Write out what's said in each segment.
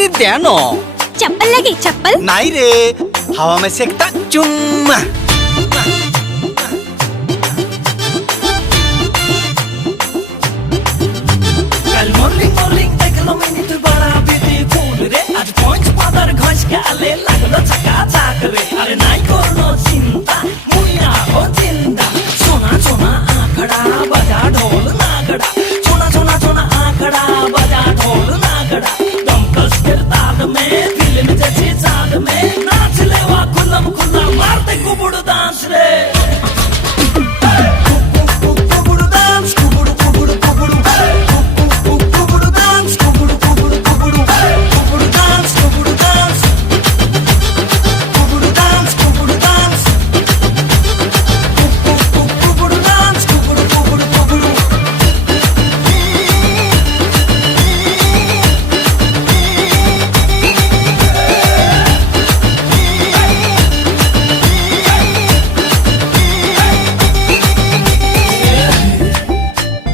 mini देनो चप्पल लगी चप्पल नहीं रे हवा में सेकता चुम्मा कल मॉर्निंग देखलो मिनी तू बड़ा ब्यूटीफुल रे आज पॉइंट पादर घस के आले लागलो चकाचक रे अरे नहीं करनो चिंता मुइया हो जिंदा सोना सोना आंकड़ा बजा ढोल नागड़ा सोना सोना सोना आंकड़ा बजा ढोल नागड़ा दमकस के ताल में फिल्म जैसी चाल में नाच ले वा खुल्लम खुल्ला मारते कुबुड़ डांस रे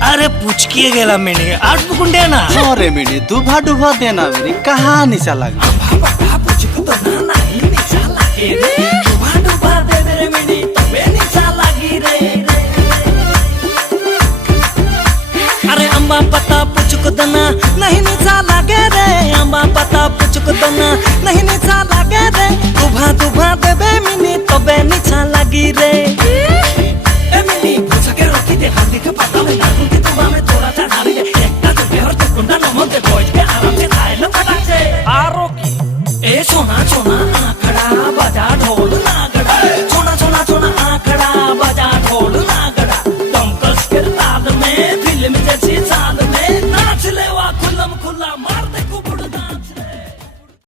अरे पूछ किए गेला मैंने आठ बुकुंडे ना अरे मिनी दुभा दुभा देना मेरी कहाँ निशा लगा पूछ को तो ना नहीं निशा लगे रे दुभा दुभा दे दे रे मैंने तबे निशा लगी रे अरे अम्मा पता पूछ को दना नहीं निशा लगे रे अम्मा पता पूछ को दना नहीं निशा लगे रे दुभा दुभा दे बे मैंने तबे निशा लगी रे ए मैंने पूछ के रोटी दे हाथ के पता में